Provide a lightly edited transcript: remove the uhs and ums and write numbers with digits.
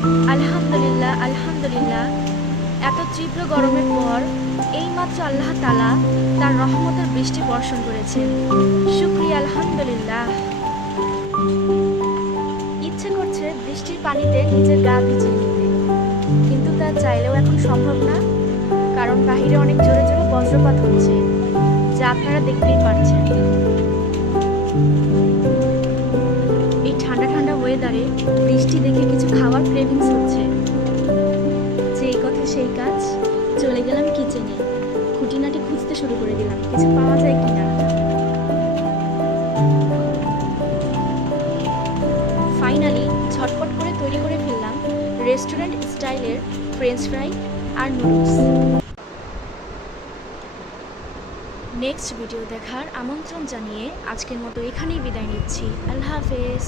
আলহামদুলিল্লাহ, আলহামদুলিল্লাহ। এত তীব্র গরমের পর এইমাত্র আল্লাহ তাআলা তার রহমতের বৃষ্টি বর্ষণ করেছেন। শুকরিয়া, আলহামদুলিল্লাহ। ইচ্ছে করছে বৃষ্টির পানিতে নিজের গা ভিজিয়ে নিতে, কিন্তু তা চাইলেও এখন সম্ভব না, কারণ বাহিরে অনেক জোরে জোরে বজ্রপাত হচ্ছে, যা আপনারা দেখতেই পাচ্ছেন। এই ঠান্ডা ঠান্ডা ওয়েদারে বৃষ্টি দেখে কিছু খাওয়ার ক্রেভিংস হচ্ছে। যেই কথা সেই কাজ, চলে গেলাম কিচেনে, খুঁটিনাটি খুঁজতে শুরু করে দিলাম কিছু পাওয়া যায় কিনা। ফাইনালি ঝটপট করে তৈরি করে ফেললাম রেস্টুরেন্ট স্টাইলের ফ্রেঞ্চ ফ্রাই আর নুডলস। নেক্সট ভিডিও দেখার আমন্ত্রণ জানিয়ে আজকের মতো এখানেই বিদায় নিচ্ছি। আল্লাহ হাফেজ।